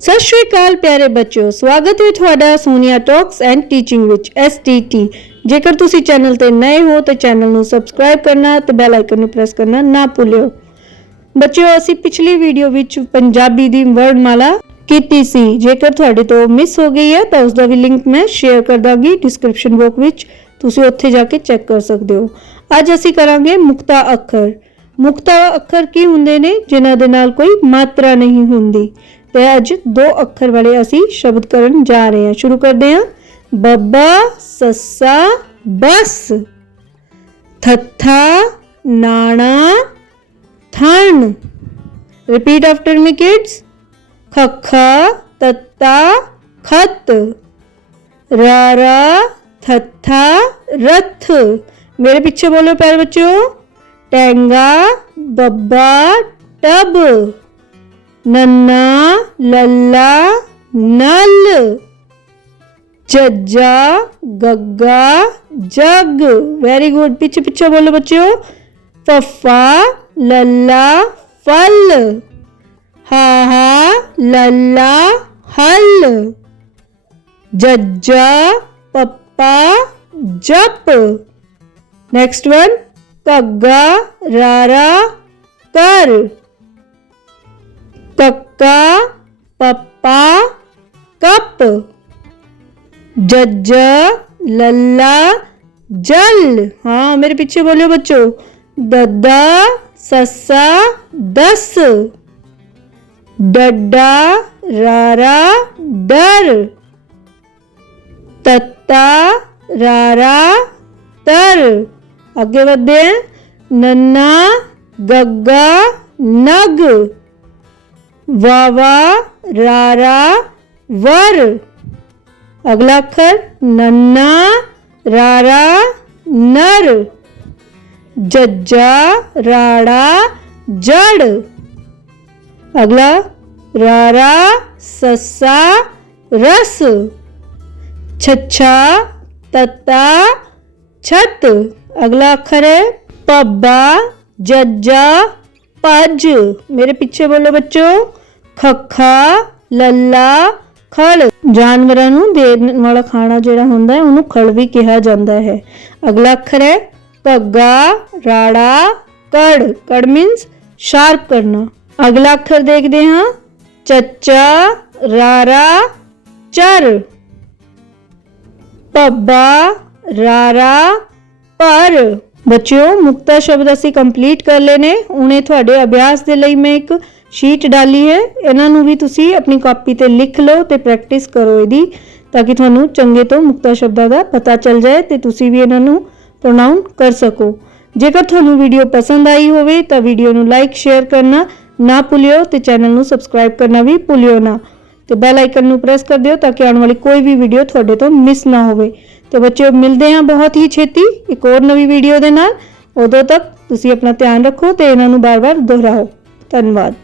ਸਤਿ ਸ਼੍ਰੀ ਅਕਾਲ ਪਿਆਰੇ ਬੱਚਿਓ, ਸਵਾਗਤ ਹੈ ਤੁਹਾਡਾ ਸੋਨੀਆ ਟਾਕਸ ਐਂਡ ਟੀਚਿੰਗ ਵਿੱਚ STT ਜੇਕਰ ਤੁਸੀਂ ਚੈਨਲ ਤੇ ਨਏ ਹੋ ਤਾਂ ਚੈਨਲ ਨੂੰ ਸਬਸਕ੍ਰਾਈਬ ਕਰਨਾ ਤੇ ਬੈਲ ਆਈਕਨ ਨੂੰ ਪ੍ਰੈਸ ਕਰਨਾ ਨਾ ਭੁੱਲਿਓ। ਬੱਚਿਓ, ਅਸੀਂ ਪਿਛਲੀ ਵੀਡੀਓ ਵਿੱਚ ਪੰਜਾਬੀ ਦੀ ਵਰਡਮਾਲਾ ਕੀਤੀ ਸੀ। ਜੇਕਰ ਤੁਹਾਡੇ ਤੋਂ ਮਿਸ ਹੋ ਗਈ ਹੈ ਤਾਂ ਉਸ ਦਾ ਵੀ ਲਿੰਕ ਮੈਂ ਸ਼ੇਅਰ ਕਰ ਦਾਂਗੀ ਡਿਸਕ੍ਰਿਪਸ਼ਨ ਬਾਕਸ ਵਿੱਚ। ਤੁਸੀਂ ਉੱਥੇ ਜਾ ਕੇ ਚੈੱਕ ਕਰ ਸਕਦੇ ਹੋ। ਅੱਜ ਅਸੀਂ ਕਰਾਂਗੇ ਮੁਕਤਾ ਅੱਖਰ। ਮੁਕਤਾ ਅੱਖਰ ਕੀ ਹੁੰਦੇ ਨੇ? ਜਿਨ੍ਹਾਂ ਦੇ ਨਾਲ ਕੋਈ ਮਾਤਰਾ ਨਹੀਂ ਹੁੰਦੀ। ਤੇ ਅੱਜ ਦੋ ਅੱਖਰ ਵਾਲੇ ਅਸੀਂ ਸ਼ਬਦ ਕਰਨ ਜਾ ਰਹੇ ਹਾਂ। ਸ਼ੁਰੂ ਕਰਦੇ ਹਾਂ। ਬੱਬਾ, ਸੱਸਾ, ਬਸ। ਥੱਥਾ, ਨਾਣਾ, ਥਣ। ਰਿਪੀਟ ਆਫਟਰ ਮੀ ਕਿਡਸ ਖੱਖਾ, ਤੱਤਾ, ਖਤ। ਰਾਰਾ, ਥੱਥਾ, ਰਥ। ਮੇਰੇ ਪਿੱਛੇ ਬੋਲੋ ਪਿਆਰੇ ਬੱਚਿਓ। ਟੈਂਗਾ, ਬੱਬਾ, ਟਬ। ਨੰਨਾ, ਲੱਲਾ, ਨਲ। ਜੱਜਾ ਗੱਗਾ, ਜਗ। ਵੈਰੀ ਗੁੱਡ ਪਿੱਛੇ ਪਿੱਛੇ ਬੋਲੋ ਬੱਚਿਓ। ਫੱਫਾ, ਲੱਲਾ, ਫਲ। ਹਾ ਹਾ, ਲੱਲਾ, ਹਲ। ਜੱਜਾ, ਪੱਪਾ, ਜਪ। ਨੈਕਸਟ ਵਨ ਕੱਗਾ ਰਾਰਾ ਕਰ ਕੱਕਾ ਪੱਪਾ, ਕੱਪ। ਜੱਜ, ਲੱਲਾ, ਜਲ। ਹਾਂ, ਮੇਰੇ ਪਿੱਛੇ ਬੋਲਿਓ ਬੱਚੋ। ਦੱਦਾ, ਸੱਸਾ, ਦਸ। ਡੱਡਾ, ਰਾਰਾ ਡਰ ਤੱਤਾ, ਰਾਰਾ, ਤਰ। ਅੱਗੇ ਵਧਦੇ ਹਾਂ ਨੰਨਾ, ਗੱਗਾ, ਨਗ। ਵਾਵਾ, ਰਾਰਾ, ਵਰ। ਅਗਲਾ ਅੱਖਰ ਨੰਨਾ, ਰਾਰਾ, ਨਰ। ਜੱਜਾ, ਰਾੜਾ, ਜੜ। ਅਗਲਾ ਰਾਰਾ, ਸੱਸਾ, ਰਸ। ਛੱਛਾ, ਤਤਾ, ਛਤ। ਅਗਲਾ ਅੱਖਰ ਹੈ ਪੱਬਾ, ਜੱਜਾ ਪੱਜ ਮੇਰੇ ਪਿੱਛੇ ਬੋਲੋ ਬੱਚੋ। ਖੱਖਾ, ਲੱਲਾ, ਖਲ। ਜਾਨਵਰਾਂ ਨੂੰ ਦੇਣ ਵਾਲਾ ਖਾਣਾ ਜਿਹੜਾ ਹੁੰਦਾ ਹੈ, ਉਹਨੂੰ ਖਲ ਵੀ ਕਿਹਾ ਜਾਂਦਾ ਹੈ। ਅਗਲਾ ਅੱਖਰ ਹੈ ਘੱਗਾ ਰਾੜਾ, ਕੜ। ਕੜ ਮੀਨਸ ਸ਼ਾਰਪ ਕਰਨਾ। ਅਗਲਾ ਅੱਖਰ ਦੇਖਦੇ ਹਾਂ। ਚੱਚਾ, ਰਾਰਾ, ਚਰ। ਪੱਬਾ ਰਾਰਾ ਪਰ ਬੱਚਿਓ, ਮੁਕਤਾ ਸ਼ਬਦ ਅਸੀਂ ਕੰਪਲੀਟ ਕਰ ਲਏ ਨੇ। ਹੁਣੇ ਤੁਹਾਡੇ ਅਭਿਆਸ ਦੇ ਲਈ ਮੈਂ ਇੱਕ ਸ਼ੀਟ ਡਾਲੀ ਹੈ। ਇਹਨਾਂ ਨੂੰ ਵੀ ਤੁਸੀਂ ਆਪਣੀ ਕਾਪੀ ਤੇ ਲਿਖ ਲਓ ਤੇ ਪ੍ਰੈਕਟਿਸ ਕਰੋ ਇਹਦੀ, ਤਾਂ ਕਿ ਤੁਹਾਨੂੰ ਚੰਗੇ ਤੋਂ ਮੁਕਤਾ ਸ਼ਬਦਾਂ ਦਾ ਪਤਾ ਚੱਲ ਜਾਏ ਤੇ ਤੁਸੀਂ ਵੀ ਇਹਨਾਂ ਨੂੰ ਪ੍ਰੋਨਾਊਨ ਕਰ ਸਕੋ। ਜੇਕਰ ਤੁਹਾਨੂੰ ਵੀਡੀਓ ਪਸੰਦ ਆਈ ਹੋਵੇ, ਤਾਂ ਵੀਡੀਓ ਨੂੰ ਲਾਈਕ ਸ਼ੇਅਰ ਕਰਨਾ ਨਾ ਭੁੱਲਿਓ ਤੇ ਚੈਨਲ ਨੂੰ ਸਬਸਕ੍ਰਾਈਬ ਕਰਨਾ ਵੀ ਭੁੱਲਿਓ ਨਾ। ਤੇ ਬੈਲ ਆਈਕਨ ਨੂੰ ਪ੍ਰੈਸ ਕਰ ਦਿਓ ਤਾਂ ਕਿ ਆਉਣ ਵਾਲੀ ਕੋਈ ਵੀ ਵੀਡੀਓ ਤੁਹਾਡੇ ਤੋਂ ਮਿਸ ਨਾ ਹੋਵੇ। ਤੇ ਬੱਚਿਓ, ਮਿਲਦੇ ਹਾਂ ਬਹੁਤ ਹੀ ਛੇਤੀ ਇੱਕ ਹੋਰ ਨਵੀਂ ਵੀਡੀਓ ਦੇ ਨਾਲ। ਉਦੋਂ ਤੱਕ ਤੁਸੀਂ ਆਪਣਾ ਧਿਆਨ ਰੱਖੋ ਤੇ ਇਹਨਾਂ ਨੂੰ ਬਾਰ-ਬਾਰ ਦੁਹਰਾਓ। ਧੰਨਵਾਦ।